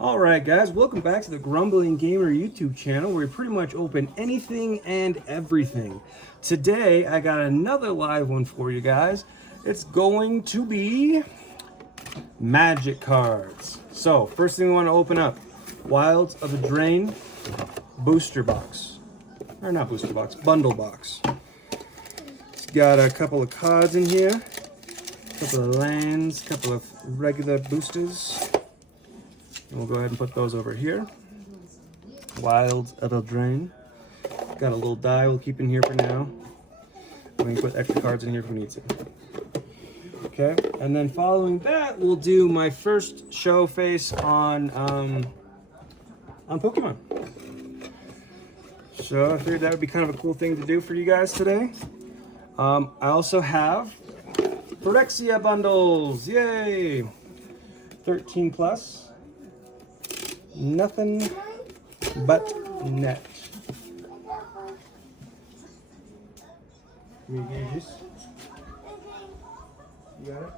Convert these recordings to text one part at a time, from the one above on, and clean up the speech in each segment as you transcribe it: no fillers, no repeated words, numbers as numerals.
Alright guys, welcome back to the Grumbling Gamer YouTube channel where we pretty much open anything and everything. Today I got another live one for you guys. It's going to be magic cards. So first thing we want to open up, Wilds of the Drain booster box. Or not booster box, bundle box. It's got a couple of cards in here, a couple of lands, a couple of regular boosters. And we'll go ahead and put those over here. Wilds of the Drain. Got a little die we'll keep in here for now. We can put extra cards in here if we need to. Okay, and then following that, we'll do my first show face on Pokemon. So I figured that would be kind of a cool thing to do for you guys today. I also have Phyrexia bundles. Yay! 13 plus. Nothing but net. You got it?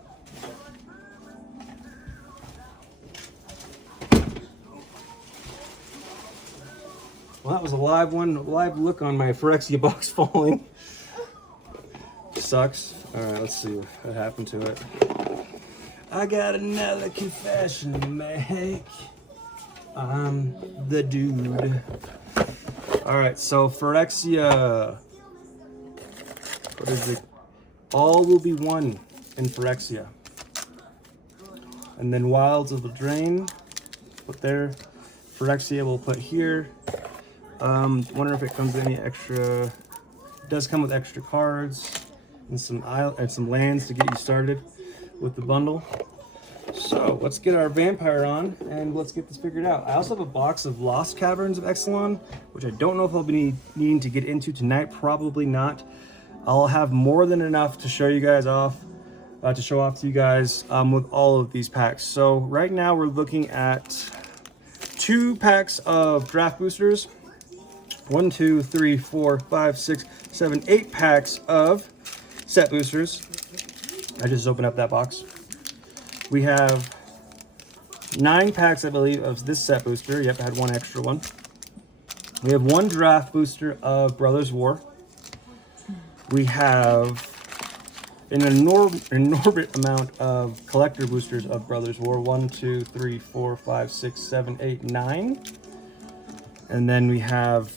Well, that was a live live look on my Phyrexia box falling. Sucks. Alright, let's see what happened to it. I got another confession to make. I'm the dude. Alright, so Phyrexia. What is it? All will be one in Phyrexia. And then Wilds of the Drain. Put there. Phyrexia we'll put here. Wonder if it comes with any extra. It does come with extra cards and some lands to get you started with the bundle. So let's get our vampire on and let's get this figured out. I also have a box of Lost Caverns of Exelon, which I don't know if I'll be needing to get into tonight. Probably not. I'll have more than enough to show you guys off, to show off to you guys with all of these packs. So right now we're looking at 2 packs of draft boosters. 1, 2, 3, 4, 5, 6, 7, 8 packs of set boosters. I just opened up that box. We have 9 packs, I believe, of this set booster. Yep, I had one extra one. We have 1 draft booster of Brothers War. We have an enormous amount of collector boosters of Brothers War. 1, 2, 3, 4, 5, 6, 7, 8, 9. And then we have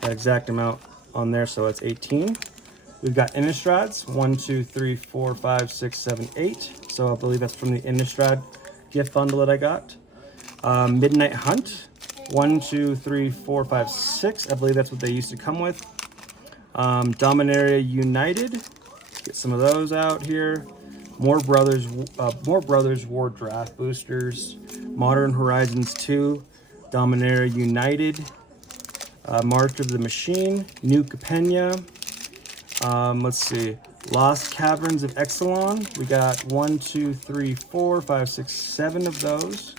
that exact amount on there, so it's 18. We've got Innistrads, 1, 2, 3, 4, 5, 6, 7, 8. So I believe that's from the Innistrad gift bundle that I got. Midnight Hunt, 1, 2, 3, 4, 5, 6. I believe that's what they used to come with. Dominaria United. Let's get some of those out here. More Brothers War draft boosters. Modern Horizons 2. Dominaria United. March of the Machine. New Capena. Let's see. Lost Caverns of Exelon. We got 1, 2, 3, 4, 5, 6, 7 of those.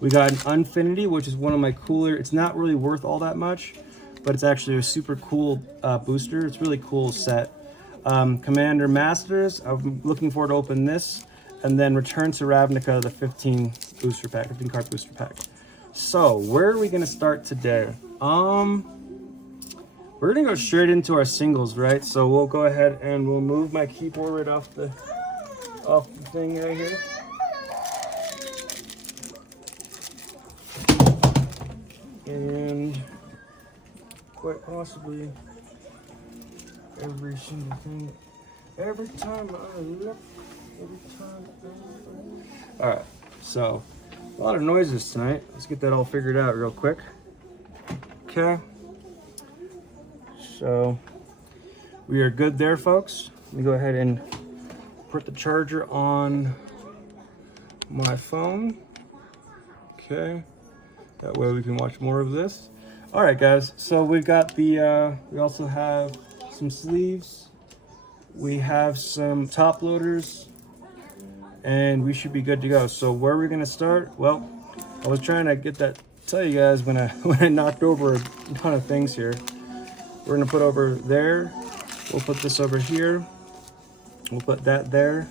We got an Unfinity, which is one of my cooler. It's not really worth all that much, but it's actually a super cool booster. It's a really cool set. Commander Masters. I'm looking forward to open this. And then Return to Ravnica, the 15 card booster pack. So, where are we going to start today? We're gonna go straight into our singles, right? So we'll go ahead and we'll move my keyboard right off the thing right here. And quite possibly every single thing, every time I look, Alright, so a lot of noises tonight. Let's get that all figured out real quick. Okay. So we are good there, folks. Let me go ahead and put the charger on my phone. Okay, that way we can watch more of this. All right, guys. So we've got the. We also have some sleeves. We have some top loaders, and we should be good to go. So where are we gonna start? Well, I was trying to tell you guys when I knocked over a ton of things here. We're gonna put over there. We'll put this over here. We'll put that there,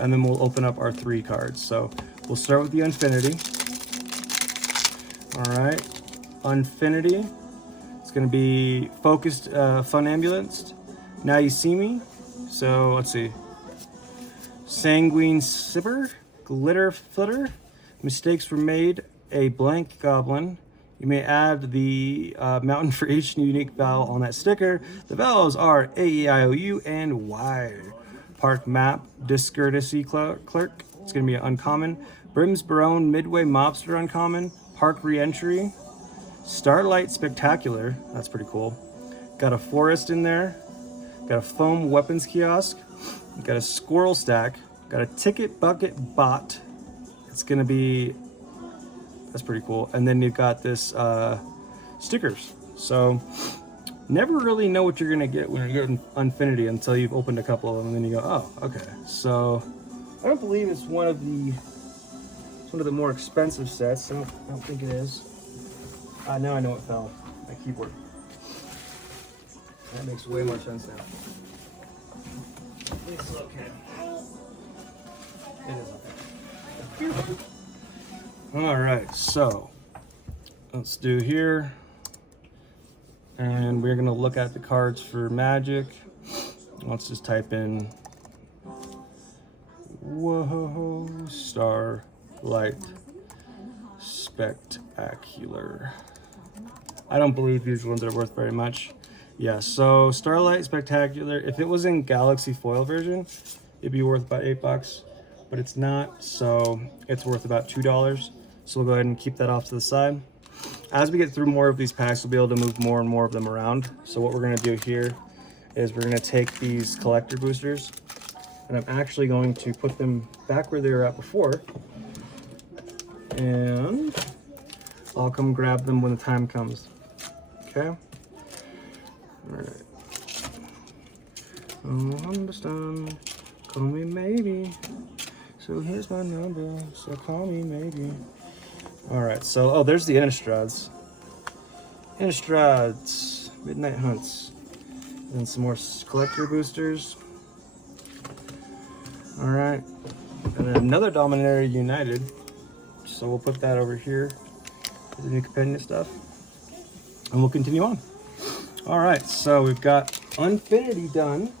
and then we'll open up our 3 cards. So we'll start with the Unfinity. All right, Unfinity. It's gonna be Focused Funambulance. Now You See Me. So let's see. Sanguine Sipper, Glitter Flitter. Mistakes were made. A blank goblin. You may add the mountain for each unique vowel on that sticker. The vowels are A, E, I, O, U, and Y. Park Map, Discourtesy Clerk. It's going to be an uncommon. Brim's Barone, Midway Mobster uncommon. Park Reentry. Starlight Spectacular. That's pretty cool. Got a Forest in there. Got a Foam Weapons Kiosk. Got a Squirrel Stack. Got a Ticket Bucket Bot. It's going to be... That's pretty cool. And then you've got this stickers. So never really know what you're gonna get when you're getting Unfinity until you've opened a couple of them, and then you go, oh, okay. So I don't believe it's one of the more expensive sets. I don't think it is. Now I know it fell. My keyboard. That makes way more sense now. It's okay. It is okay. All right, so let's do here, and we're gonna look at the cards for Magic. Let's just type in, whoa, Starlight Spectacular. I don't believe these ones are worth very much. Yeah, so Starlight Spectacular, if it was in Galaxy Foil version, it'd be worth about $8, but it's not, so it's worth about $2. So we'll go ahead and keep that off to the side. As we get through more of these packs, we'll be able to move more and more of them around. So what we're gonna do here is we're gonna take these collector boosters, and I'm actually going to put them back where they were at before. And I'll come grab them when the time comes. Okay? All right. Oh, understand. Call me maybe. So here's my number. So call me maybe. All right, so, oh, there's the Innistrads. Innistrads, Midnight Hunts. And some more collector boosters. All right, and then another Dominaria United. So we'll put that over here, the new companion stuff. And we'll continue on. All right, so we've got Unfinity done.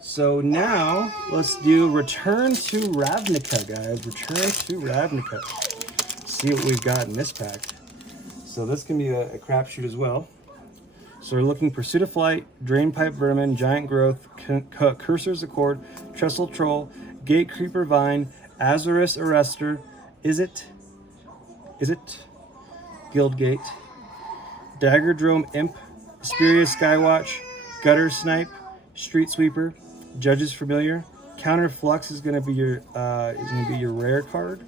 So now let's do Return to Ravnica, guys. Return to Ravnica. See what we've got in this pack. So this can be a crapshoot as well. So we're looking Pursuit of Flight, Drainpipe Vermin, Giant Growth, Cursor's Accord, Trestle Troll, Gate Creeper Vine, Azorus Arrestor, Is it? Guildgate, Daggerdrome Imp, Asperia Skywatch, Gutter Snipe, Street Sweeper, Judge's Familiar. Counter Flux is going to be your rare card.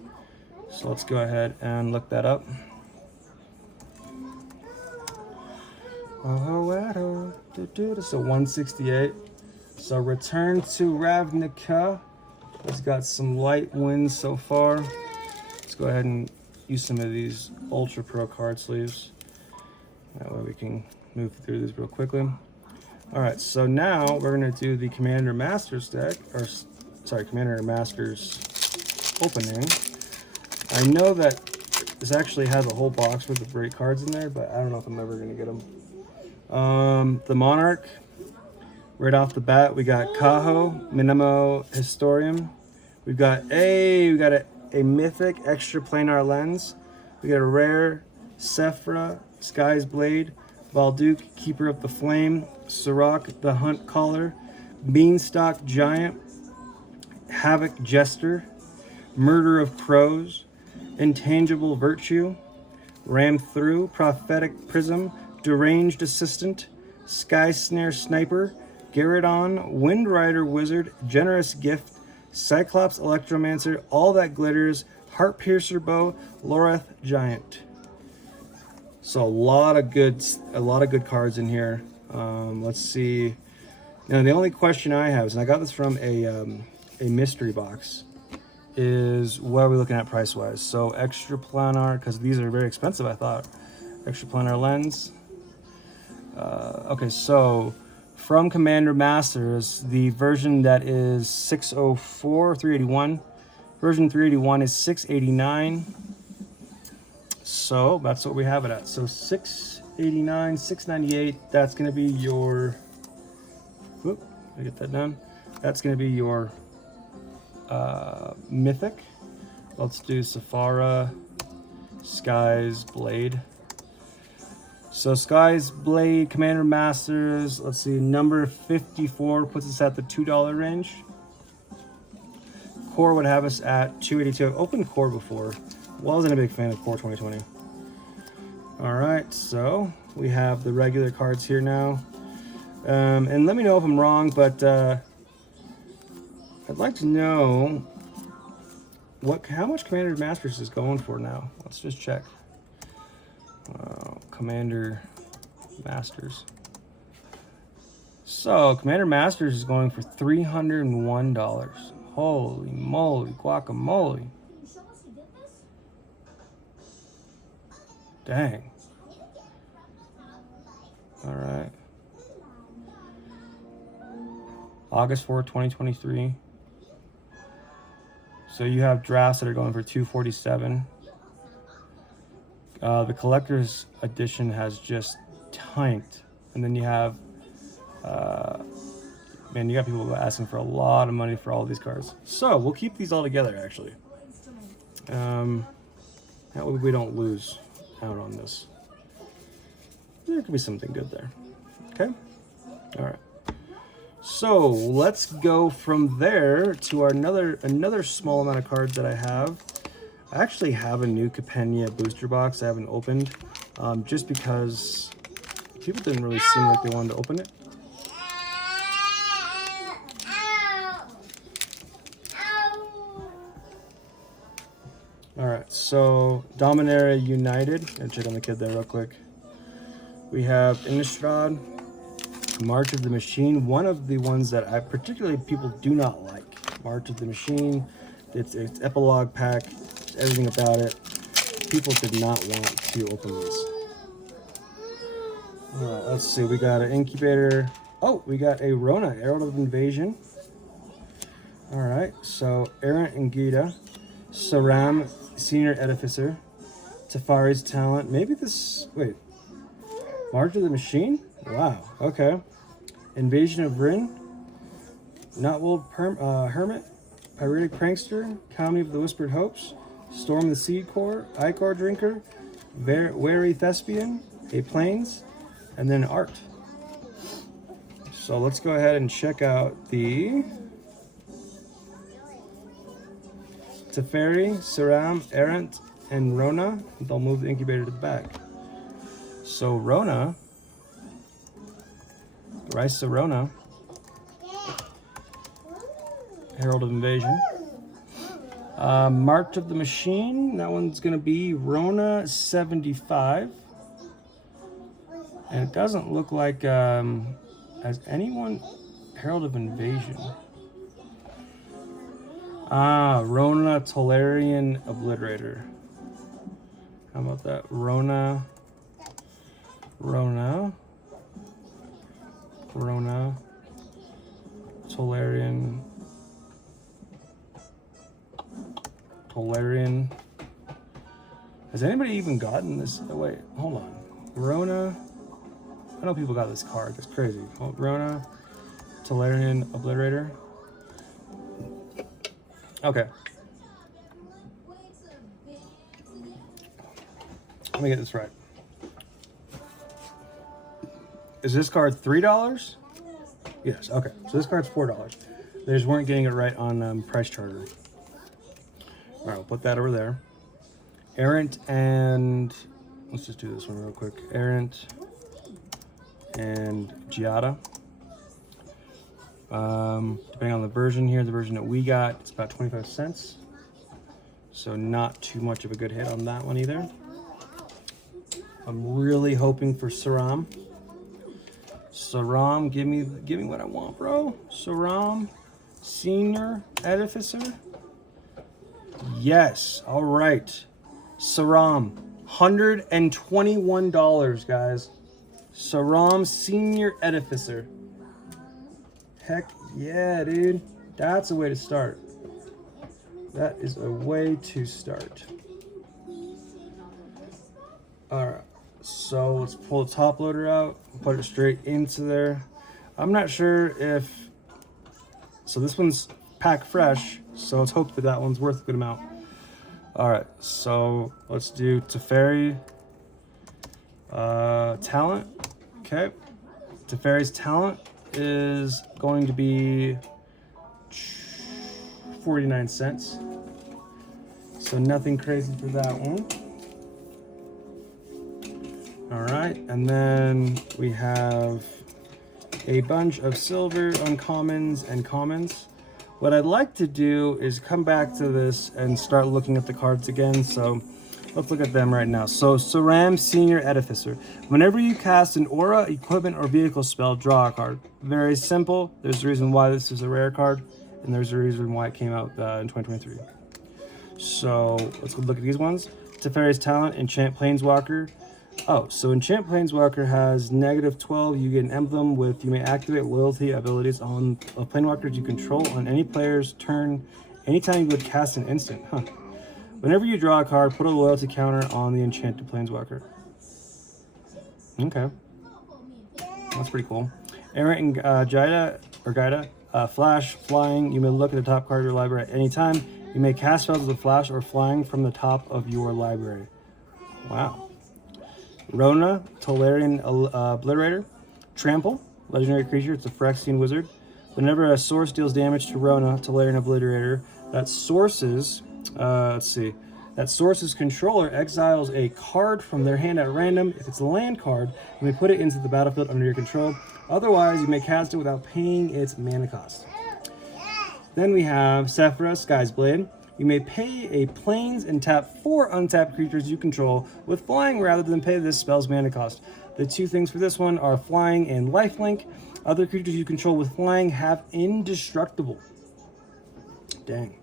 So let's go ahead and look that up. So 168. So Return to Ravnica. It's got some light wins so far. Let's go ahead and use some of these Ultra Pro card sleeves. That way we can move through these real quickly. All right, so now we're gonna do the Commander Masters deck, or sorry, Commander Masters opening. I know that this actually has a whole box with the great cards in there, but I don't know if I'm ever gonna get them. The Monarch, right off the bat, we got Cajo, Minimo Historium. We've got a mythic extra planar lens. We got a rare Sephra, Sky's Blade, Valduke, Keeper of the Flame, Sirach, the Hunt Caller, Beanstalk Giant, Havoc Jester, Murder of Crows, Intangible Virtue, Ram Through, Prophetic Prism, Deranged Assistant, Sky Snare Sniper, Garrodon, Wind Rider Wizard, Generous Gift, Cyclops Electromancer, All That Glitters, Heart Piercer Bow, Loreth Giant. So a lot of good cards in here. Let's see. Now the only question I have is, and I got this from a mystery box, is what are we looking at price wise? So extra planar, because these are very expensive, I thought. Extra planar lens. Okay, so from Commander Masters, the version that is 604, 381. Version 381 is 689. so that's what we have it at. So 689, 698. That's gonna be your. Whoop, I get that done. That's gonna be your mythic. Let's do Safara, Sky's Blade. So Sky's Blade, Commander Masters, let's see, number 54 puts us at the $2 range. Core would have us at 282. I've opened Core before. Wasn't a big fan of Core 2020. All right, so we have the regular cards here now. And let me know if I'm wrong, but I'd like to know how much Commander Masters is going for now. Let's just check. Commander Masters. So Commander Masters is going for $301. Holy moly, guacamole. Dang. All right. August 4th, 2023. So you have drafts that are going for $247. The collector's edition has just tanked, and then you have, man, you got people asking for a lot of money for all of these cards. So we'll keep these all together, actually. That way we don't lose out on this. There could be something good there. Okay. All right. So let's go from there to our another small amount of cards that I have. I actually have a new Capenia booster box I haven't opened, just because people didn't really seem like they wanted to open it. All right, so Dominaria United. Gonna check on the kid there real quick. We have Innistrad, March of the Machine, one of the ones that I particularly people do not like. March of the Machine. It's epilogue pack. Everything about it. People did not want to open these. All right, let's see. We got an Incubator. Oh, we got a Rona, Herald of Invasion. All right, so Errant and Gita, Saram, Senior Edificer, Tefari's Talent. Maybe this. Wait. March of the Machine? Wow. Okay. Invasion of Rin, Notwold Hermit, Pyretic Prankster, Comedy of the Whispered Hopes, Storm the Seed Core, Ichor Drinker, Wary Thespian, A Plains, and then Art. So let's go ahead and check out the Teferi, Saram, Errant, and Rona. They'll move the incubator to the back. So Rona, Rice Rona, Herald of Invasion. March of the Machine, that one's going to be Rona 75. And it doesn't look like, has anyone, Herald of Invasion. Rona Tolarian Obliterator. How about that? Rona, Tolarian. Has anybody even gotten this? Oh, wait, hold on. Rona. I know people got this card. That's crazy. Oh, Rona, Tolarian Obliterator. Okay. Let me get this right. Is this card $3? Yes. Okay. So this card's $4. They just weren't getting it right on Price Charter. All right, we'll put that over there. Errant and let's just do this one real quick. Errant and Giada. Depending on the version here, the version that we got, it's about 25 cents. So not too much of a good hit on that one either. I'm really hoping for Saram. Saram, give me what I want, bro. Saram, Senior Edificer. Yes, all right. Saram, $121, guys. Saram, Senior Edificer. Heck yeah, dude. That's a way to start. That is a way to start. Alright, so let's pull the top loader out, put it straight into there. I'm not sure if, so this one's pack fresh, so let's hope that that one's worth a good amount. Alright, so let's do Teferi talent. Okay, Teferi's talent is going to be 49 cents. So nothing crazy for that one. All right, and then we have a bunch of silver uncommons and commons. What I'd like to do is come back to this and start looking at the cards again. So let's look at them right now. So Saram, Senior Edificer. Whenever you cast an aura, equipment, or vehicle spell, draw a card. Very simple. There's a reason why this is a rare card, and there's a reason why it came out in 2023. So let's look at these ones. Teferi's talent, Enchant Planeswalker. Oh, so Enchant Planeswalker has -12. You get an emblem with, you may activate loyalty abilities on a Planeswalkers you control on any player's turn anytime you would cast an instant. Huh. Whenever you draw a card, put a loyalty counter on the Enchanted Planeswalker. Okay. That's pretty cool. Errant and Gaida, Flash, Flying. You may look at the top card of your library at any time. You may cast spells with a Flash or Flying from the top of your library. Wow. Rona, Tolarian Obliterator. Trample, legendary creature. It's a Phyrexian wizard. Whenever a source deals damage to Rona, Tolarian Obliterator, that source's controller exiles a card from their hand at random. If it's a land card, you may put it into the battlefield under your control. Otherwise, you may cast it without paying its mana cost. Then we have Sephira, Sky's Blade. You may pay a plains and tap 4 untapped creatures you control with flying rather than pay this spell's mana cost. The two things for this one are flying and lifelink. Other creatures you control with flying have indestructible. Dang.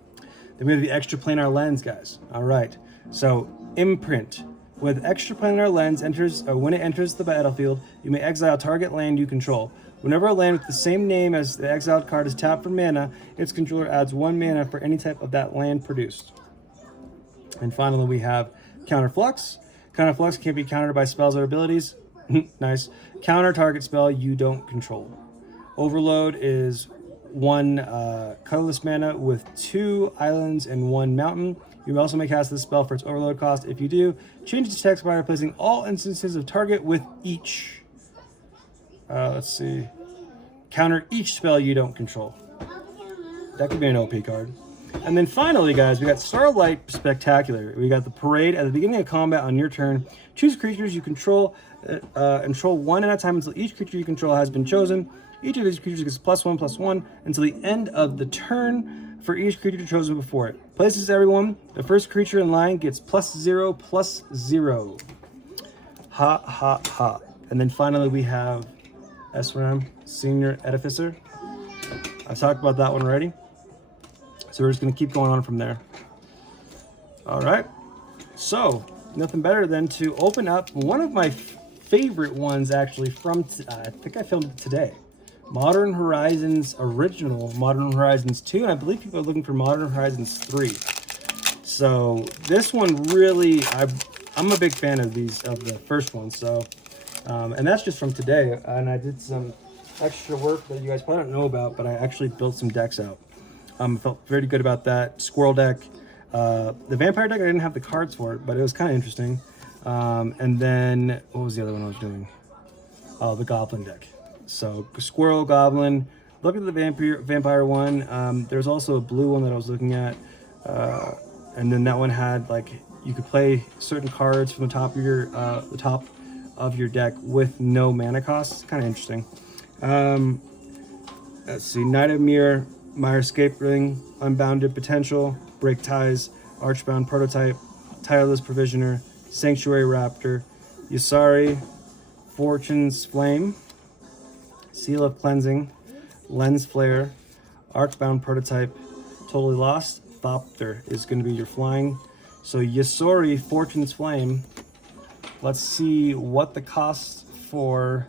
Then we have the Extraplanar Lens, guys. All right. So, Imprint. With Extraplanar Lens, when it enters the battlefield, you may exile target land you control. Whenever a land with the same name as the exiled card is tapped for mana, its controller adds 1 mana for any type of that land produced. And finally, we have Counterflux. Counterflux can be countered by spells or abilities. Nice. Counter target spell you don't control. Overload is 1 colorless mana with 2 islands and 1 mountain. You also may cast this spell for its overload cost. If you do, change its text by replacing all instances of target with each. Let's see. Counter each spell you don't control. That could be an OP card. And then finally, guys, we got Starlight Spectacular. We got the Parade. At the beginning of combat on your turn, choose creatures you control, control 1 at a time until each creature you control has been chosen. Each of these creatures gets +1/+1 until the end of the turn for each creature chosen before it. Places everyone. The first creature in line gets +0/+0. Ha, ha, ha. And then finally, we have SRAM, Senior Edificer. I've talked about that one already. So we're just going to keep going on from there. All right. So nothing better than to open up one of my favorite ones, actually, from, I think I filmed it today. Modern Horizons original, Modern Horizons 2, and I believe people are looking for Modern Horizons 3. So this one really, I'm a big fan of the first one. So, and that's just from today. And I did some extra work that you guys probably don't know about, but I actually built some decks out. I felt very good about that. Squirrel deck. The Vampire deck, I didn't have the cards for it, but it was kind of interesting. And then, what was the other one I was doing? Oh, the Goblin deck. So, Squirrel, Goblin. Look at the Vampire one. There's also a blue one that I was looking at. And then that one had, like, you could play certain cards from the top of your deck with no mana costs. Kind of interesting. Let's see. Knight of Mirror, Mire Escape Ring, Unbounded Potential, Break Ties, Archbound Prototype, Tireless Provisioner, Sanctuary Raptor, Yusari, Fortune's Flame, Seal of Cleansing, Lens Flare, Archbound Prototype, Totally Lost. Thopter is going to be your flying. So Yusari, Fortune's Flame. Let's see what the costs for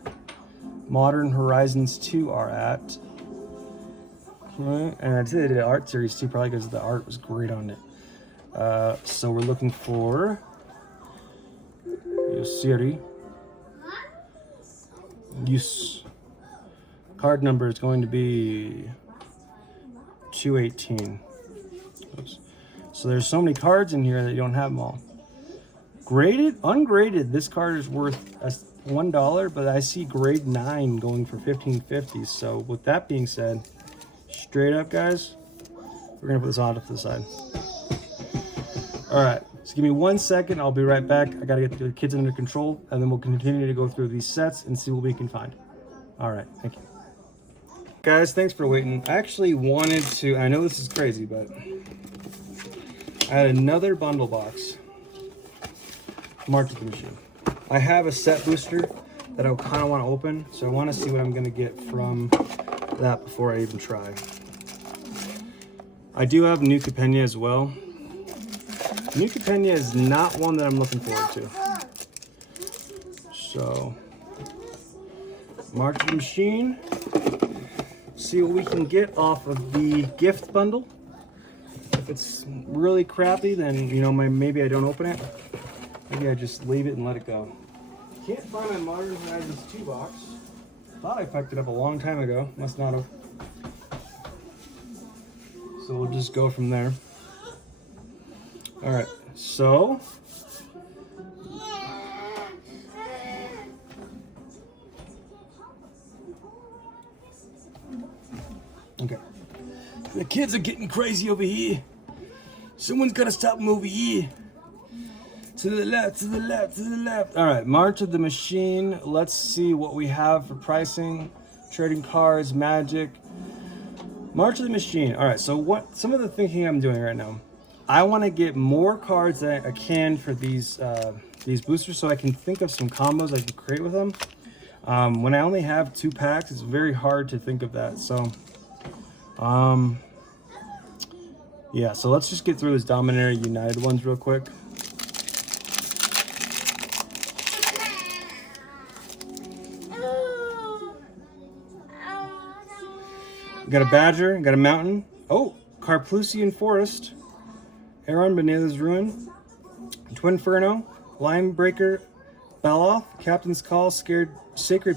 Modern Horizons 2 are at. And I'd say they did an art series too, probably because the art was great on it. So we're looking for Siri. Use card number is going to be 218. Oops. So there's so many cards in here that you don't have them all. Graded, ungraded, this card is worth $1, but I see grade 9 going for $15.50. So with that being said, straight up, guys, we're gonna put this on to the side. All right, so give me 1 second. I'll be right back. I gotta get the kids under control, and then we'll continue to go through these sets and see what we can find. All right, thank you. Guys, thanks for waiting. I actually wanted to, I know this is crazy, but I had another bundle box. March of the Machine. I have a set booster that I kind of want to open, so I want to see what I'm going to get from that before I even try. I do have New Capenia as well. New Capenia is not one that I'm looking forward to. So, March of the Machine. See what we can get off of the gift bundle. If it's really crappy, then, you know, maybe I don't open it. Maybe I just leave it and let it go. Can't find my Modern Horizons 2 box. Thought I picked it up a long time ago. Must not have. So we'll just go from there. Alright, so okay. The kids are getting crazy over here. Someone's gotta stop them over here. To the left, to the left, to the left. All right, March of the Machine. Let's see what we have for pricing, trading cards, magic. March of the Machine. All right, so what? Some of the thinking I'm doing right now. I want to get more cards that I can for these boosters, so I can think of some combos I can create with them. When I only have 2 packs, it's very hard to think of that. So, yeah. So let's just get through these Dominaria United ones real quick. Got a Badger, got a Mountain. Oh, Carplusian Forest. Aeron Benela's Ruin. Twinferno. Linebreaker. Baloth. Captain's Call. Sacred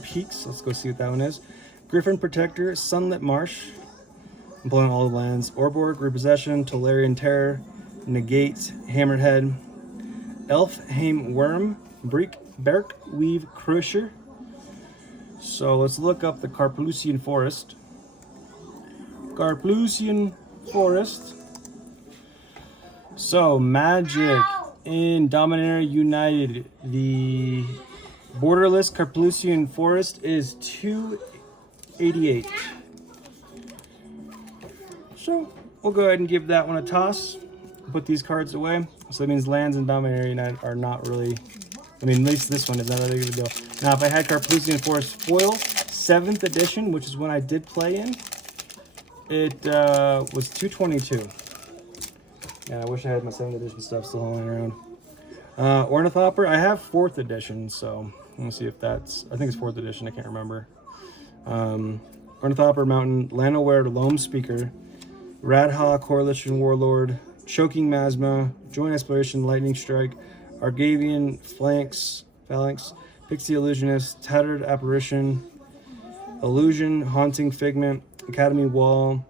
Peaks. Let's go see what that one is. Griffin Protector. Sunlit Marsh. I'm pulling all the lands. Orborg. Repossession. Tolarian Terror. Negate. Hammerhead. Elfheim Worm. Berk Weave Crusher. So let's look up the Carplusian Forest. Carplusian Forest. So magic in Dominaria United. The borderless Carplusian Forest is 288. So we'll go ahead and give that one a toss. Put these cards away. So that means lands in Dominaria United are not really, I mean, at least this one is not really good to go. Now, if I had Carplusian Forest foil, 7th edition, which is one I did play in, it was 222. Yeah, I wish I had my 7th edition stuff still hanging around. Ornithopter, I have 4th edition, so let me see if that's, I think it's 4th edition, I can't remember. Ornithopter Mountain, Lanoware, Loam Speaker, Radha, Coalition Warlord, Choking Masma, Joint Exploration, Lightning Strike, Argavian Phalanx, Pixie Illusionist, Tattered Apparition, Illusion, Haunting Figment, Academy Wall,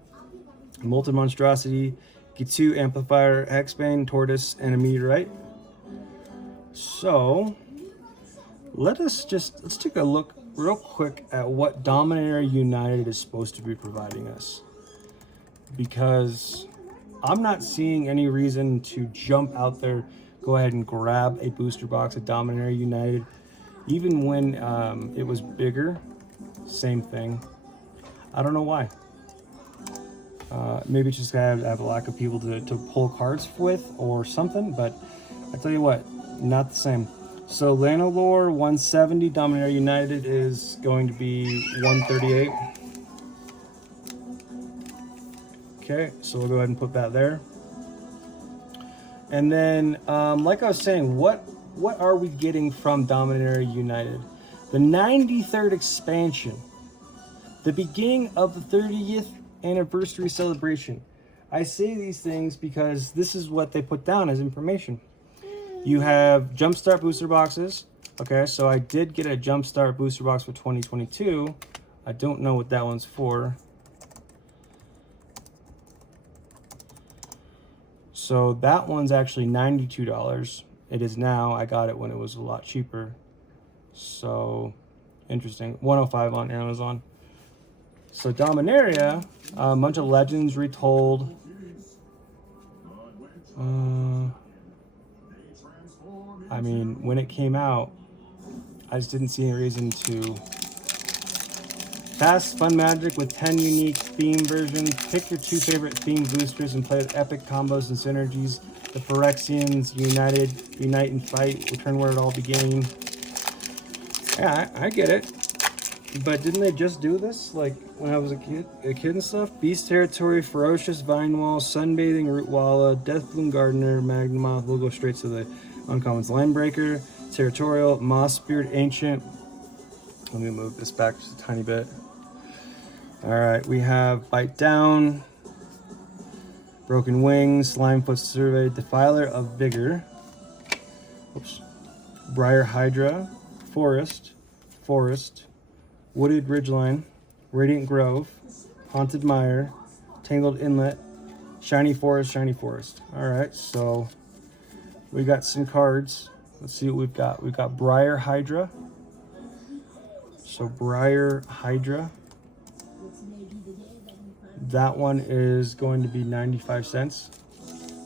Molten Monstrosity, Gitu Amplifier, Hexbane, Tortoise, and a Meteorite. So let's take a look real quick at what Dominaria United is supposed to be providing us, because I'm not seeing any reason to jump out there, go ahead and grab a booster box of Dominaria United. Even when it was bigger, same thing. I don't know why. Maybe it's just I have a lack of people to pull cards with or something, but I tell you what, not the same. So Lanolore 170, Dominaria United is going to be 138. Okay, so we'll go ahead and put that there. And then, like I was saying, what are we getting from Dominaria United? The 93rd expansion. The beginning of the 30th anniversary celebration. I say these things because this is what they put down as information. You have Jumpstart booster boxes, Okay, so I did get a Jumpstart booster box for 2022. I don't know what that one's for. So that one's actually $92. It is now. I got it when it was a lot cheaper. So interesting. 105 on Amazon. So Dominaria, a bunch of legends retold. I mean, when it came out, I just didn't see any reason to. Fast, fun magic with 10 unique theme versions. Pick your 2 favorite theme boosters and play with epic combos and synergies. The Phyrexians unite and fight. Return where it all began. Yeah, I get it. But didn't they just do this? Like when I was a kid and stuff? Beast Territory, Ferocious Vine Wall, Sunbathing Rootwalla, Deathbloom Gardener, Magnemoth. We'll go straight to the uncommons. Linebreaker, Territorial, Mossbeard, Ancient. Let me move this back just a tiny bit. Alright, we have Bite Down, Broken Wings, Slimefoot Survey, Defiler of Vigor, oops, Briar Hydra, Forest, Wooded Ridgeline, Radiant Grove, Haunted Mire, Tangled Inlet, Shiny Forest. Alright, so we got some cards. Let's see what we've got. We've got Briar Hydra. So Briar Hydra. That one is going to be 95 cents.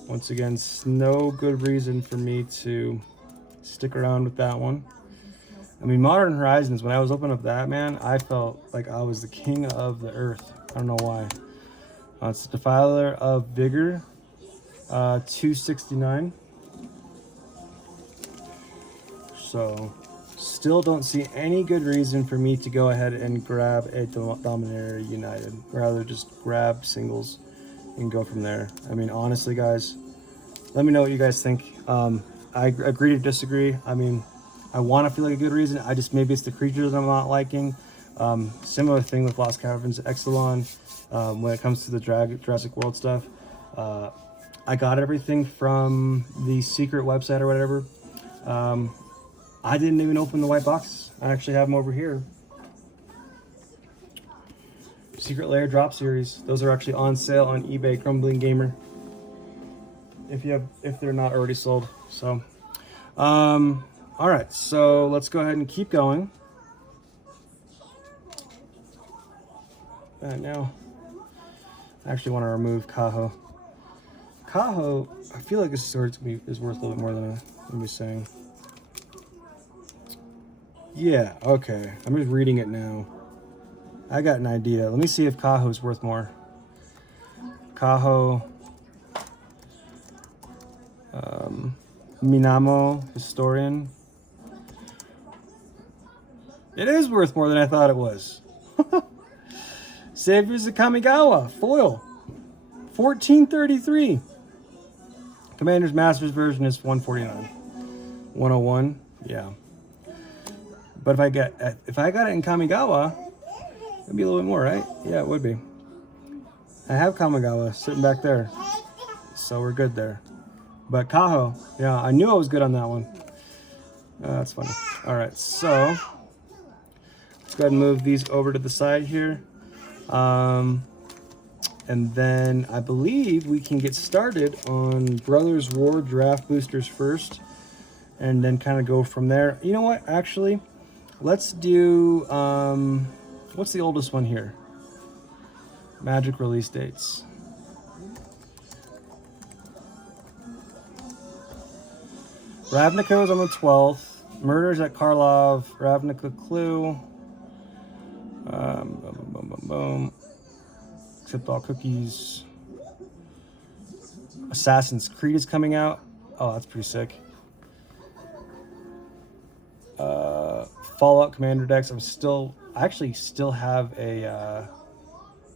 Once again, no good reason for me to stick around with that one. I mean, Modern Horizons, when I was opening up that, man, I felt like I was the king of the earth. I don't know why. It's Defiler of Vigor, $2.69. So, still don't see any good reason for me to go ahead and grab a Dominaria United. Rather just grab singles and go from there. I mean, honestly, guys, let me know what you guys think. I agree to disagree. I mean, I want to feel like a good reason. I just, maybe it's the creatures I'm not liking. Similar thing with Lost Caverns, Exelon. When it comes to the Jurassic World stuff, I got everything from the secret website or whatever. I didn't even open the white box. I actually have them over here. Secret Lair Drop Series. Those are actually on sale on eBay, Crumbling Gamer. If they're not already sold. So, all right. So let's go ahead and keep going. Now, I actually want to remove Kaho. Kaho, I feel like this sword is worth a little bit more than I'm just saying. Yeah, okay. I'm just reading it now. I got an idea. Let me see if Kaho is worth more. Kaho. Minamo, Historian. It is worth more than I thought it was. Saviors of Kamigawa, foil. $14.33. Commander's Masters version is $149. 101, yeah. But if I got it in Kamigawa, it'd be a little bit more, right? Yeah, it would be. I have Kamigawa sitting back there, so we're good there. But Kaho, yeah, I knew I was good on that one. That's funny. All right, so let's go ahead and move these over to the side here. And then I believe we can get started on Brothers War draft boosters first, and then kind of go from there. You know what? Actually, let's do, what's the oldest one here? Magic release dates. Ravnica is on the 12th. Murders at Karlov. Ravnica Clue. Boom, boom, boom, boom, boom. Accept all cookies. Assassin's Creed is coming out. Oh, that's pretty sick. Fallout Commander decks. I actually still have a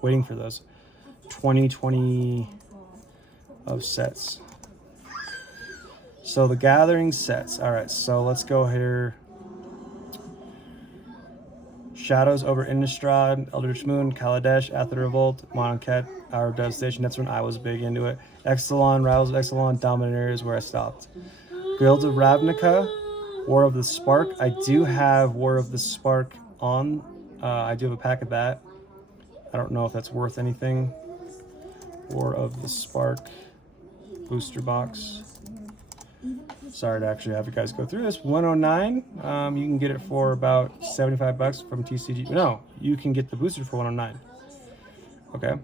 waiting for those 2020 of sets. So the Gathering sets. All right, so let's go here. Shadows over Innistrad, Eldritch Moon, Kaladesh, Aether Revolt, Mononket, Hour of Devastation. That's when I was big into it. Exelon, Riles of Exelon, Dominaria is where I stopped. Guilds of Ravnica, War of the Spark. I do have War of the Spark on. I do have a pack of that. I don't know if that's worth anything. War of the Spark booster box. Sorry to actually have you guys go through this. 109. You can get it for about 75 bucks from TCG. No, you can get the booster for 109. Okay.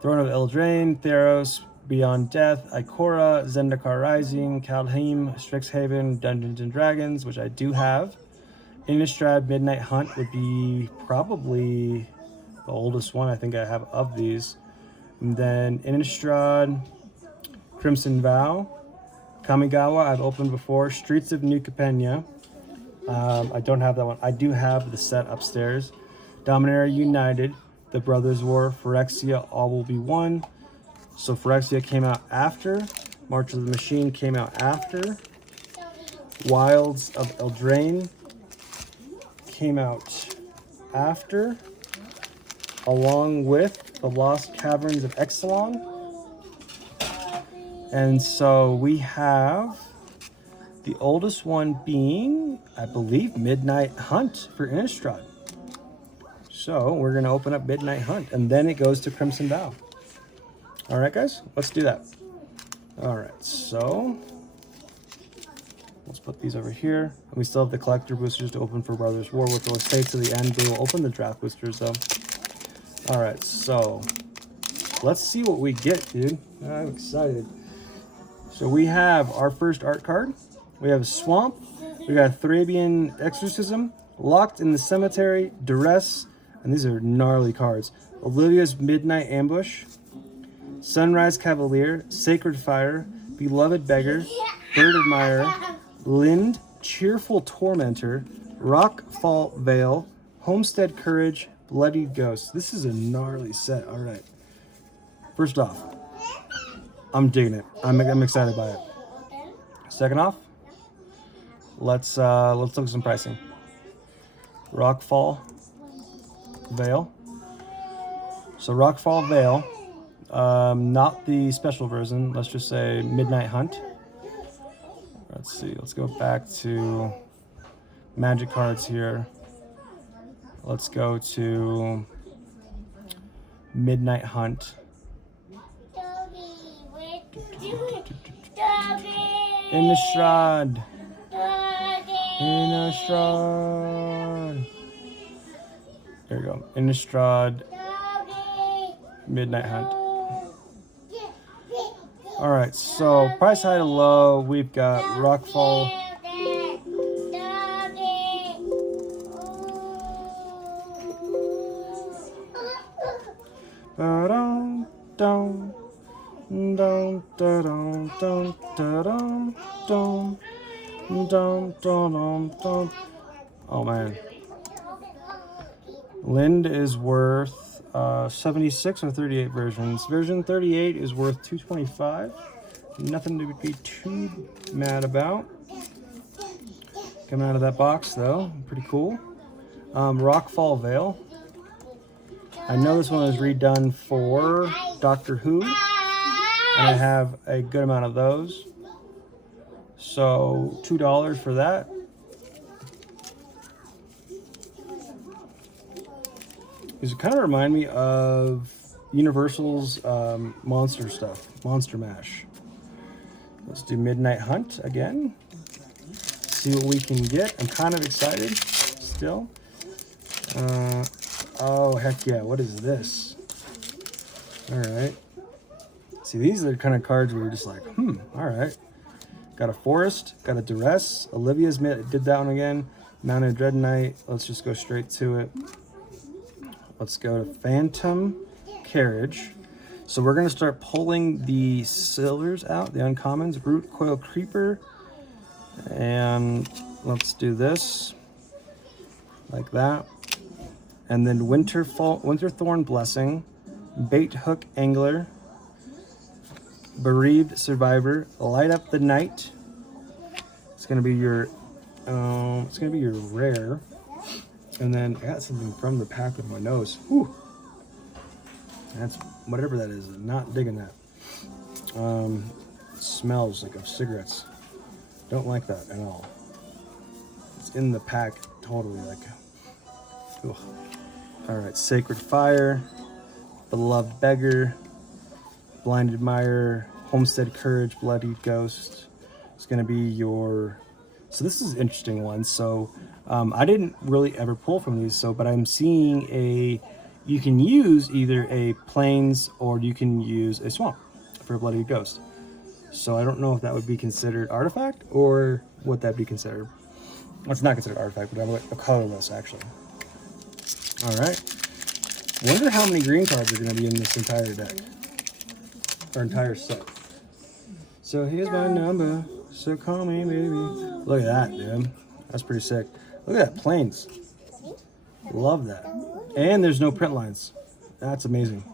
Throne of Eldraine, Theros, Beyond Death, Ikora, Zendikar Rising, Kaldheim, Strixhaven, Dungeons and Dragons, which I do have. Innistrad Midnight Hunt would be probably the oldest one I think I have of these. And then Innistrad, Crimson Vow, Kamigawa I've opened before, Streets of New Capenna. I don't have that one. I do have the set upstairs. Dominaria United, The Brothers War, Phyrexia, All Will Be One. So Phyrexia came out after. March of the Machine came out after. Wilds of Eldraine came out after, along with the Lost Caverns of Exelon. And so we have the oldest one being, I believe, Midnight Hunt for Innistrad. So we're going to open up Midnight Hunt, and then it goes to Crimson Vow. All right, guys, let's do that. All right, so let's put these over here. And we still have the collector boosters to open for Brothers War, which will stay to the end. We will open the draft boosters, though. All right, so let's see what we get, dude. I'm excited. So we have our first art card. We have Swamp. We got Thrabian Exorcism, Locked in the Cemetery, Duress, and these are gnarly cards. Olivia's Midnight Ambush, Sunrise Cavalier, Sacred Fire, Beloved Beggar, Bird Admirer, Lind, Cheerful Tormentor, Rockfall Veil, Homestead Courage, Bloodied Ghost. This is a gnarly set. All right. First off, I'm digging it. I'm excited by it. Second off, let's look at some pricing. Rockfall Veil. So Rockfall Veil, not the special version. Let's just say Midnight Hunt. Let's see. Let's go back to Magic cards here. Let's go to Midnight Hunt. Innistrad. Innistrad. There you go. Innistrad. Midnight Hunt. All right, so price high to low, we've got Rockfall. Oh man. Lind is worth 76 or 38 versions. Version 38 is worth 225. Nothing to be too mad about. Coming out of that box though, pretty cool. Rockfall Veil. I know this one was redone for Doctor Who, and I have a good amount of those. So $2 for that. These kind of remind me of Universal's monster stuff, Monster Mash. Let's do Midnight Hunt again. See what we can get. I'm kind of excited still. Oh, heck yeah. What is this? All right. See, these are the kind of cards where you're just like, all right. Got a Forest, got a Duress. Olivia's did that one again. Mounted Dread Knight. Let's just go straight to it. Let's go to Phantom Carriage. So we're going to start pulling the silvers out, the uncommons. Root Coil Creeper. And let's do this. Like that. And then Winterthorn Blessing. Bait Hook Angler. Bereaved Survivor. Light Up the Night. It's going to be your rare. And then I got something from the pack with my nose. Whew. That's whatever that is. I'm not digging that. Smells like of cigarettes. Don't like that at all. It's in the pack totally like. Ugh. All right, Sacred Fire, Beloved Beggar, Blind Admirer, Homestead Courage, Bloodied Ghost. It's gonna be your. So this is an interesting one. So I didn't really ever pull from these. So, but I'm seeing a. You can use either a plains or you can use a swamp for a Bloodied Ghost. So I don't know if that would be considered artifact or what that be considered. Well, it's not considered artifact, but a colorless actually. All right. Wonder how many green cards are going to be in this entire deck or entire set. So here's my number. So call me, baby. Look at that, dude. That's pretty sick. Look at that plains. Love that. And there's no print lines. That's amazing.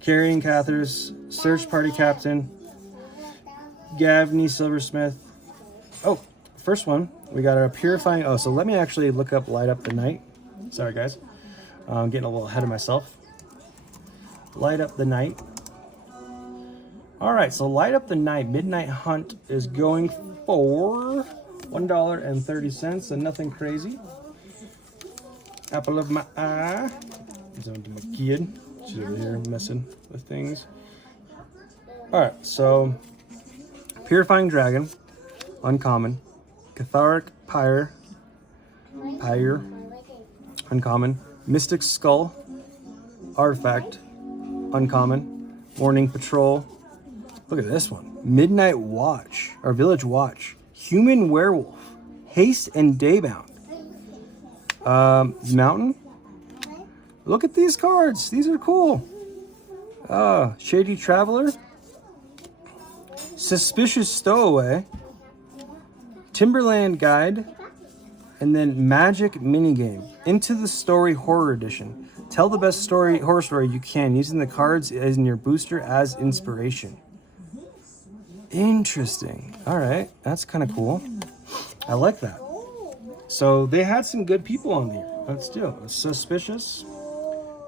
Carrying Cathars, Search Party Captain, Gavney Silversmith. Oh, first one, we got our Purifying. Oh, so let me actually look up Light Up the Night. Sorry, guys. I'm getting a little ahead of myself. Light Up the Night. All right, so Light Up the Night Midnight Hunt is going for $1.30, so nothing crazy. Apple of my eye. Zoned to my kid. She's over here messing with things. All right, so Purifying Dragon, uncommon. Catharic Pyre, uncommon. Mystic Skull, artifact, uncommon. Morning Patrol. Look at this one. Midnight Watch, or Village Watch. Human Werewolf, Haste and Daybound. Mountain. Look at these cards. These are cool. Shady Traveler. Suspicious Stowaway. Timberland Guide. And then Magic Minigame. Into the Story Horror Edition. Tell the best horror story you can using the cards as in your booster as inspiration. Interesting. All right. That's kind of cool. I like that. So they had some good people on here. Let's do it. Suspicious.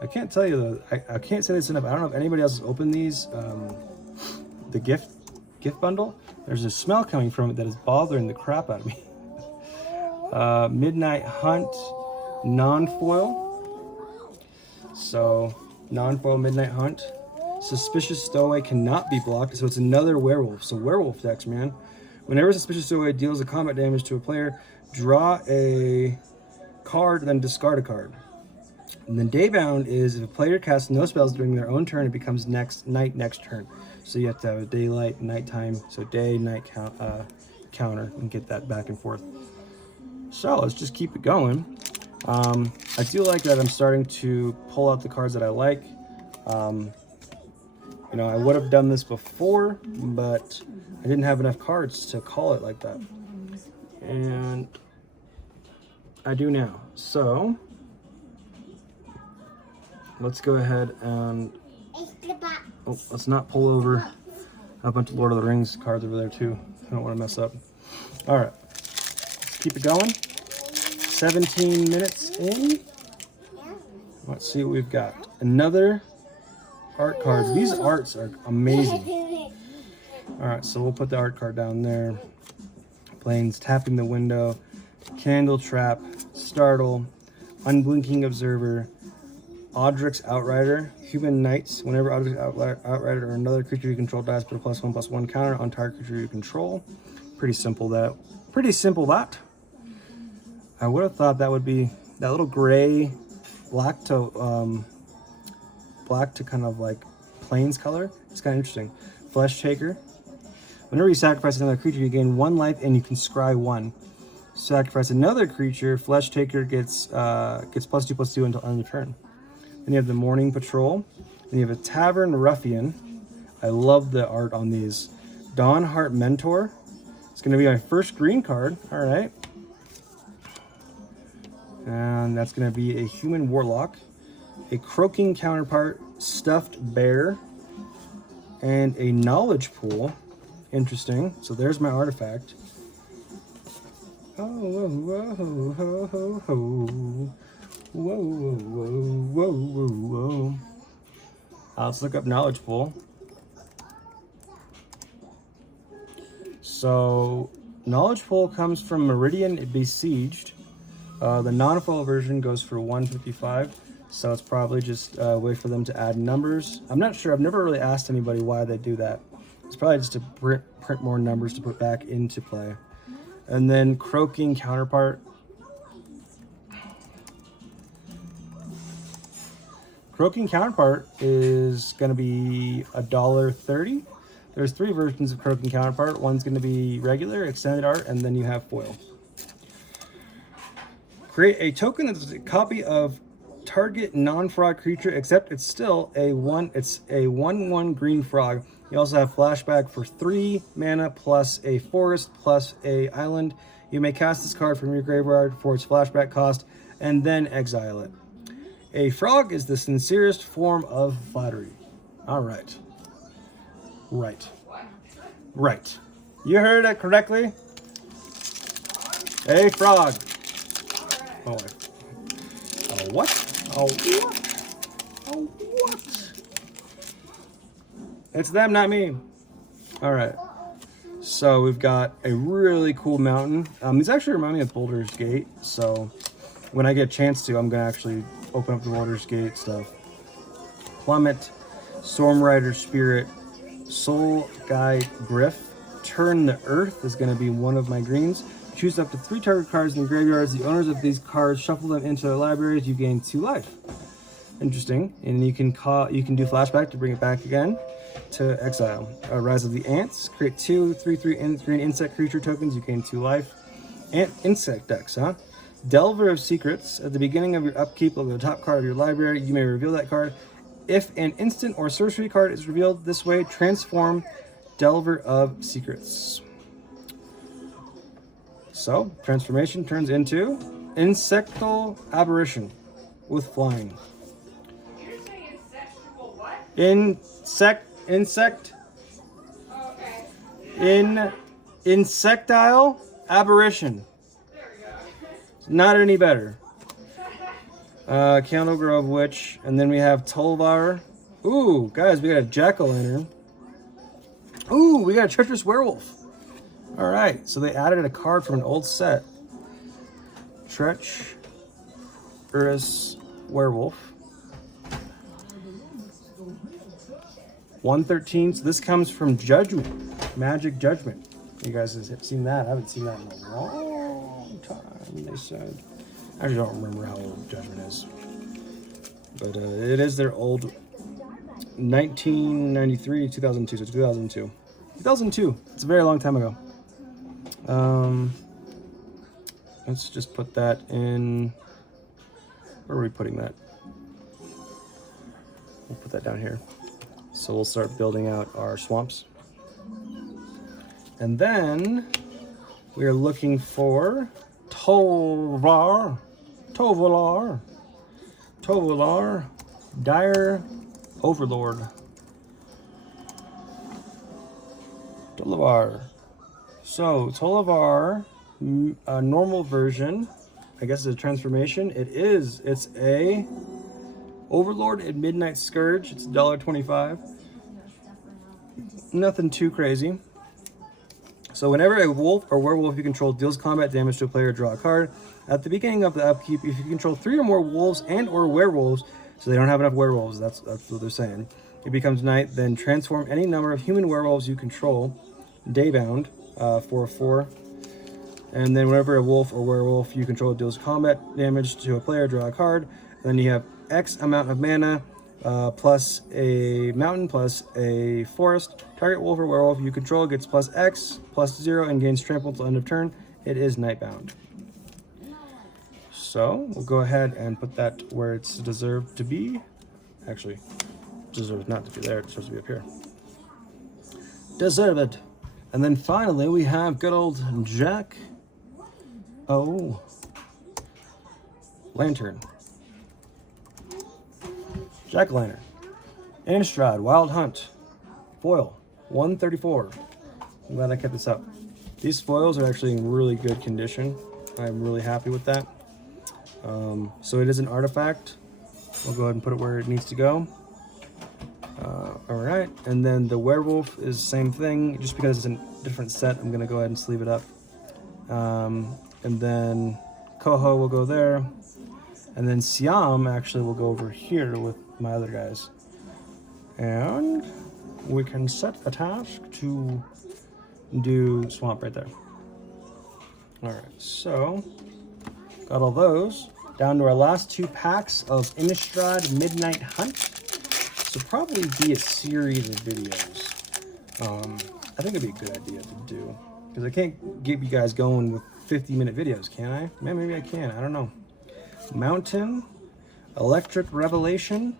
I can't tell you though. I can't say this enough. I don't know if anybody else has opened these. The gift bundle. There's a smell coming from it that is bothering the crap out of me. Midnight Hunt, non-foil. So non-foil Midnight Hunt. Suspicious Stowaway cannot be blocked, so it's another werewolf. So werewolf decks, man. Whenever Suspicious Stowaway deals a combat damage to a player, draw a card, then discard a card. And then Daybound is if a player casts no spells during their own turn, it becomes night next turn. So you have to have a daylight, nighttime, so day, night counter, and get that back and forth. So let's just keep it going. I do like that I'm starting to pull out the cards that I like. You know, I would have done this before, but I didn't have enough cards to call it like that. And I do now. So let's go ahead and let's not pull over a bunch of Lord of the Rings cards over there too. I don't want to mess up. All right, let's keep it going. 17 minutes in. Let's see what we've got. Another art card. These arts are amazing. All right, so we'll put the art card down there. Planes, Tapping the Window, Candle Trap, Startle, Unblinking Observer, Audric's Outrider, Human Knights. Whenever Audric's Outrider or another creature you control dies, put a +1/+1 counter on target creature you control. Pretty simple that. Pretty simple that. I would have thought that would be that little gray, black to kind of like plains color. It's kind of interesting. Flesh Taker. Whenever you sacrifice another creature, you gain 1 life and you can scry 1. Sacrifice another creature, Flesh Taker gets +2/+2 until end of turn. Then you have the Morning Patrol. Then you have a Tavern Ruffian. I love the art on these. Dawnheart Mentor. It's going to be my first green card. All right. And that's going to be a Human Warlock. A Croaking Counterpart, Stuffed Bear, and a Knowledge Pool. Interesting. So there's my artifact. Oh, whoa, whoa, whoa, whoa, whoa. Whoa, whoa, whoa, whoa, whoa. Let's look up Knowledge Pool. So Knowledge Pool comes from Meridian Besieged. The non-foil version goes for 155, so it's probably just a way for them to add numbers. I'm not sure. I've never really asked anybody why they do that. It's probably just to print more numbers to put back into play. And then Croaking Counterpart. Croaking Counterpart is going to be $1.30. There's 3 versions of Croaking Counterpart. One's going to be regular, extended art, and then you have foil. Create a token that's a copy of target non-frog creature, except it's still a 1/1 green frog. You also have flashback for 3 mana plus a forest plus a island. You may cast this card from your graveyard for its flashback cost and then exile it. A frog is the sincerest form of flattery. All right. Right. You heard it correctly. A frog. Oh, what? Oh, what? It's them, not me. All right. So we've got a really cool mountain. These actually remind me of Boulder's Gate. So when I get a chance to, I'm going to actually open up the Boulder's Gate stuff. Plummet, Storm Rider Spirit, Soul Guide Griff. Turn the Earth is going to be one of my greens. Choose up to 3 target cards in the graveyards. The owners of these cards shuffle them into their libraries. You gain 2 life. Interesting. And you can do flashback to bring it back again to exile. Rise of the Ants. Create 2 3/3 green insect creature tokens. You gain 2 life. Ant insect decks, huh? Delver of Secrets. At the beginning of your upkeep, look at the top card of your library. You may reveal that card. If an instant or sorcery card is revealed this way, transform Delver of Secrets. So, transformation turns into Insectal Aberration with flying. You're saying sexual what? Insect. Okay. Insectile Aberration. There we go. Not any better. Candle Grove Witch, and then we have Tolvar. Ooh, guys, we got a Jack-o'-lantern. Ooh, we got a Treacherous Werewolf. All right, so they added a card from an old set. Treacherous Werewolf. 113. So this comes from Judgment, Magic Judgment. You guys have seen that? I haven't seen that in a long time. They said. I actually don't remember how old Judgment is, but it is their old 1993, 2002. So 2002. 2002. It's a very long time ago. Let's just put that in. Where are we putting that? We'll put that down here. So we'll start building out our swamps. And then we are looking for Tovalar, Dire Overlord. Tolavar. So Tolavar, a normal version, I guess it's a transformation. It's a Overlord at Midnight Scourge. It's $1.25. Nothing too crazy. So whenever a wolf or werewolf you control deals combat damage to a player, draw a card. At the beginning of the upkeep, if you control 3 or more wolves and or werewolves, so they don't have enough werewolves, that's what they're saying, it becomes night, then transform any number of human werewolves you control, daybound, for a 4. And then whenever a wolf or werewolf you control deals combat damage to a player, draw a card. Then you have X amount of mana, plus a mountain, plus a forest. Target wolf or werewolf you control gets plus X, plus 0, and gains trample until end of turn. It is nightbound. So we'll go ahead and put that where it's deserved to be. Actually, deserves not to be there. It's supposed to be up here. Deserved. And then finally we have good old Jack. Oh, Lantern. Jack-o'-lantern. Innistrad, Wild Hunt. Foil, 134. I'm glad I kept this up. These foils are actually in really good condition. I'm really happy with that. So it is an artifact. We'll go ahead and put it where it needs to go. All right, and then the werewolf is the same thing. Just because it's a different set, I'm gonna go ahead and sleeve it up And then Koho will go there. And then Siam actually will go over here with my other guys. And we can set a task to do swamp right there. All right, so got all those. Down to our last 2 packs of Innistrad Midnight Hunt. So probably be a series of videos. I think it'd be a good idea to do. Because I can't get you guys going with 50-minute videos, can I? Man, maybe I can, I don't know. Mountain, Electric Revelation,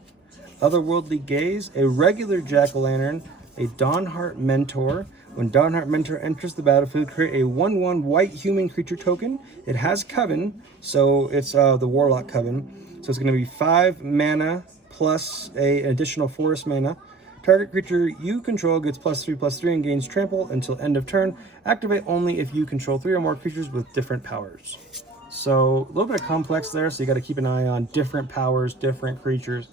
Otherworldly Gaze, a regular Jack-o'-lantern, a Dawnheart Mentor. When Dawnheart Mentor enters the battlefield, create a 1/1 white human creature token. It has Coven, so it's the Warlock Coven. So it's going to be 5 mana plus an additional forest mana. Target creature you control gets +3/+3 and gains trample until end of turn. Activate only if you control 3 or more creatures with different powers. So a little bit of complex there, so you got to keep an eye on different powers, different creatures,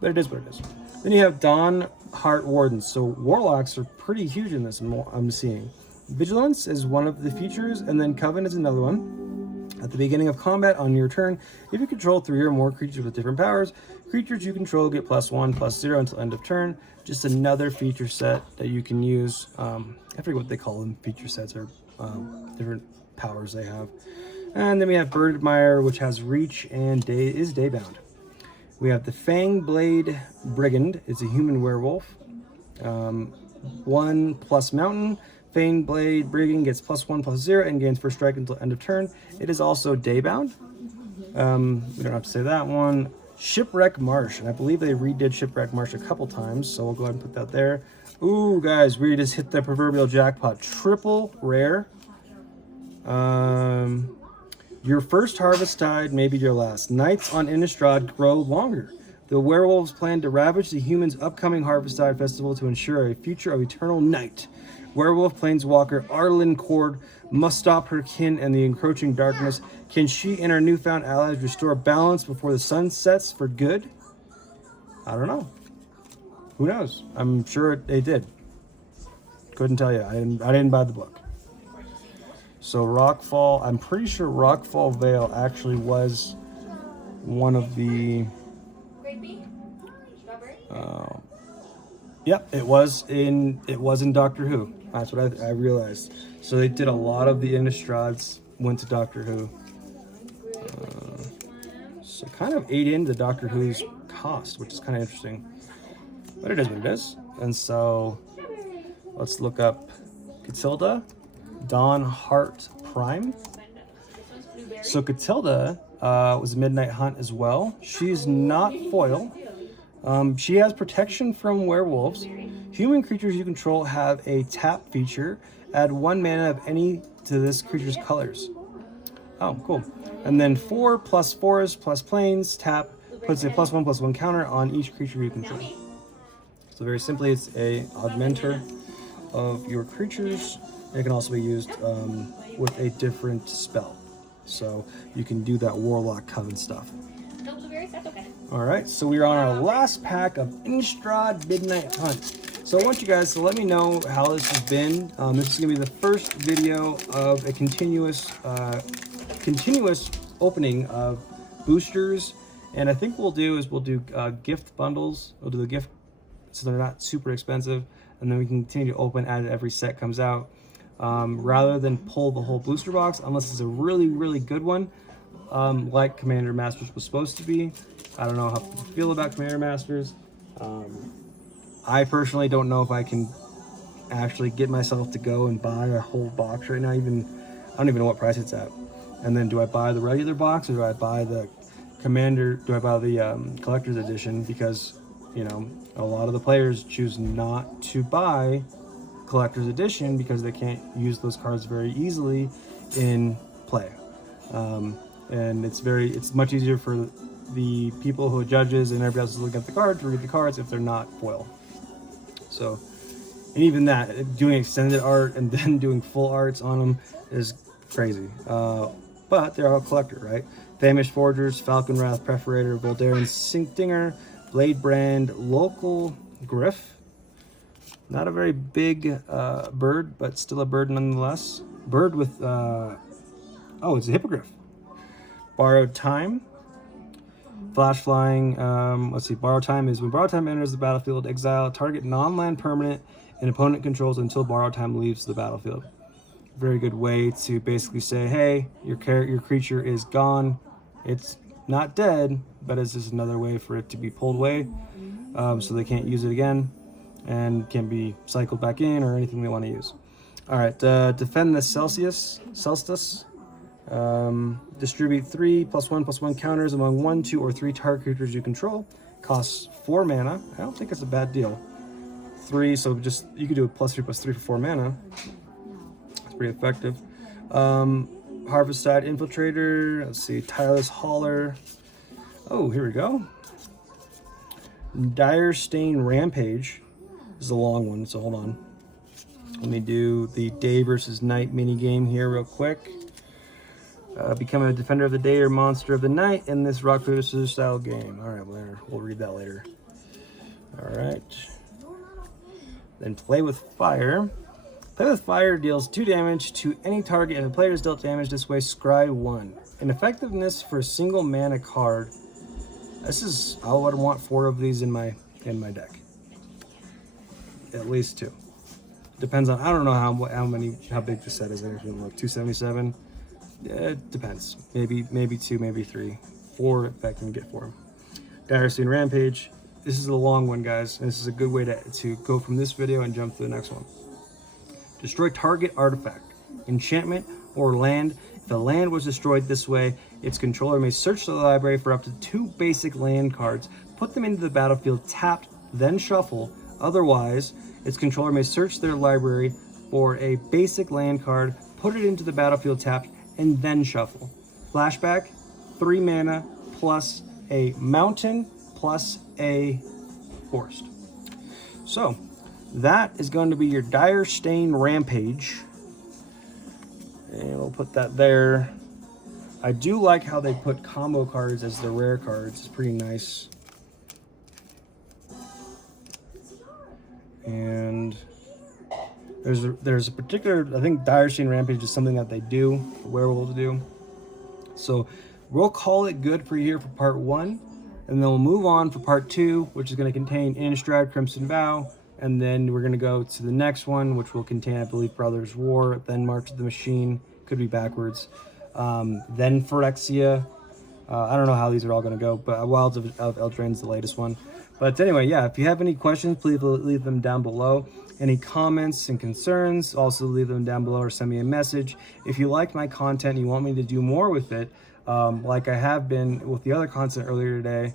but it is what it is. Then you have Dawnheart Wardens. So Warlocks are pretty huge in this, I'm seeing. Vigilance is one of the features, and then Coven is another one. At the beginning of combat on your turn, if you control 3 or more creatures with different powers, creatures you control get +1/+0 until end of turn. Just another feature set that you can use. I forget what they call them, feature sets, or different powers they have. And then we have Birdmire, which has reach and is daybound. We have the Fangblade Brigand. It's a human werewolf. 1+ mountain. Fangblade Brigand gets +1/+0 and gains first strike until end of turn. It is also daybound. We don't have to say that one. Shipwreck Marsh, and I believe they redid Shipwreck Marsh a couple times, so we'll go ahead and put that there. Ooh, guys, we just hit the proverbial jackpot. Triple rare. Your first harvest tide, maybe your last. Nights on Innistrad grow longer. The werewolves plan to ravage the humans' upcoming Harvesttide festival to ensure a future of eternal night. Werewolf planeswalker Arlen Cord must stop her kin and the encroaching darkness. Can she and her newfound allies restore balance before the sun sets for good? I don't know. Who knows? I'm sure they did. Couldn't tell you. I didn't buy the book. So Rockfall, I'm pretty sure Rockfall Vale actually was one of the... Yep, it was in Doctor Who. That's what I realized. So they did a lot of the Innistrads went to Doctor Who. So kind of ate into Doctor Who's cost, which is kind of interesting. But it is what it is. And so let's look up Catilda, Dawnheart Prime. So Catilda was a Midnight Hunt as well. She's not foil. She has protection from werewolves. Human creatures you control have a tap feature. Add 1 mana of any to this creature's colors. Oh, cool. And then 4+ forest + plains tap puts a +1/+1 counter on each creature you control. So very simply, it's a augmenter of your creatures. It can also be used with a different spell. So you can do that Warlock Coven stuff. All right, so we're on our last pack of Innistrad Midnight Hunt. So I want you guys to let me know how this has been. This is gonna be the first video of a continuous opening of boosters. And I think we'll do gift bundles. We'll do the gift so they're not super expensive. And then we can continue to open as every set comes out. Rather than pull the whole booster box, unless it's a really, really good one, like Commander Masters was supposed to be. I don't know how people feel about Commander Masters. I personally don't know if I can actually get myself to go and buy a whole box right now. I don't even know what price it's at. And then do I buy the regular box or do I buy the collector's edition? Because, you know, a lot of the players choose not to buy collector's edition because they can't use those cards very easily in play. And it's much easier for the people who are judges and everybody else is looking at the cards to read the cards if they're not foil. So, and even that, doing extended art and then doing full arts on them is crazy. But they're all collector, right? Famished Forgers, Falconwrath, Perforator, Voldaren, Sinkdinger, Blade Brand, Local Griff. Not a very big bird, but still a bird nonetheless. Bird with Oh, it's a hippogriff. Borrowed Time. Flash flying. Let's see. Borrowed Time is when Borrowed Time enters the battlefield, exile target non-land permanent and opponent controls until Borrowed Time leaves the battlefield. Very good way to basically say, hey, your creature is gone. It's not dead, but it's just another way for it to be pulled away, so they can't use it again and can be cycled back in or anything they want to use. All right, defend the Solstice. Distribute 3+1/+1 counters among 1, 2, or 3 target creatures you control. Costs 4 mana. I don't think it's a bad deal. 3, so just you could do a +3/+3 for 4 mana. It's pretty effective. Harvesttide Infiltrator. Let's see, Tireless Hauler. Oh, here we go. Dire Stain Rampage. This is a long one, so hold on. Let me do the day versus night mini game here real quick. Become a defender of the day or monster of the night in this rock paper scissors style game. All right, we'll read that later. All right. Then play with fire. Play with fire deals 2 damage to any target. If a player is dealt damage this way, scry 1. An effectiveness for a single mana card. This is, I would want 4 of these in my deck. At least 2. Depends on, I don't know how big the set is. I actually look 277. It depends. Maybe 2, maybe 3. 4 if I can get 4. Dire Stain Rampage. This is a long one, guys. And this is a good way to go from this video and jump to the next one. Destroy target artifact, enchantment, or land. If a land was destroyed this way, its controller may search the library for up to 2 basic land cards, put them into the battlefield tapped, then shuffle. Otherwise, its controller may search their library for a basic land card, put it into the battlefield tapped, and then shuffle. Flashback, 3 mana plus a mountain plus a forest. So that is going to be your Dire Stain Rampage. And we'll put that there. I do like how they put combo cards as the rare cards. It's pretty nice. And there's a particular, I think Dire Stain Rampage is something that they do, werewolves do. So we'll call it good for here for part 1, and then we'll move on for part 2, which is going to contain Innistrad, Crimson Vow, and then we're going to go to the next one, which will contain, I believe, Brothers War, then March of the Machine, could be backwards, then Phyrexia. I don't know how these are all going to go, but Wilds of Eldraine is the latest one. But anyway, yeah, if you have any questions, please leave them down below. Any comments and concerns, also leave them down below or send me a message. If you like my content and you want me to do more with it, like I have been with the other content earlier today,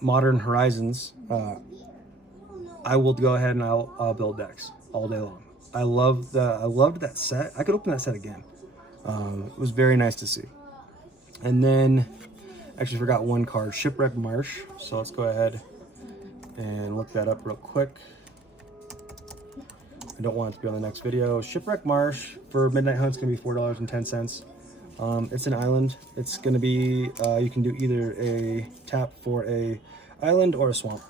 Modern Horizons, I will go ahead and I'll build decks all day long. I loved that set. I could open that set again. It was very nice to see. And then, actually forgot one card, Shipwreck Marsh. So let's go ahead and look that up real quick. I don't want it to be on the next video. Shipwreck Marsh for Midnight Hunt's gonna be $4.10. It's an island. It's gonna be, you can do either a tap for a island or a swamp.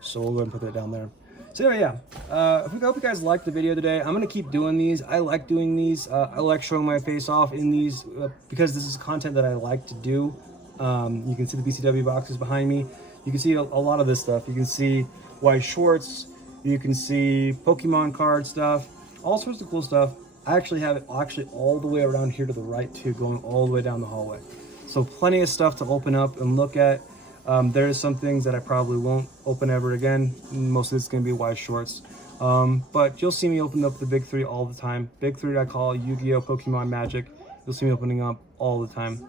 So we'll go ahead and put that down there. So anyway, yeah, I hope you guys liked the video today. I'm gonna keep doing these. I like doing these. I like showing my face off in these because this is content that I like to do. You can see the BCW boxes behind me. You can see a lot of this stuff. You can see White Shorts. You can see Pokemon card stuff. All sorts of cool stuff. I actually have it all the way around here to the right too, going all the way down the hallway. So plenty of stuff to open up and look at. There's some things that I probably won't open ever again. Most of it's going to be White Shorts. But you'll see me open up the big 3 all the time. Big 3 I call Yu-Gi-Oh, Pokemon, Magic. You'll see me opening up all the time.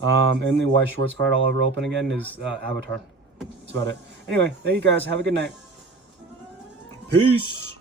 And the White Shorts card I'll ever open again is Avatar. That's about it. Anyway, thank you guys. Have a good night. Peace.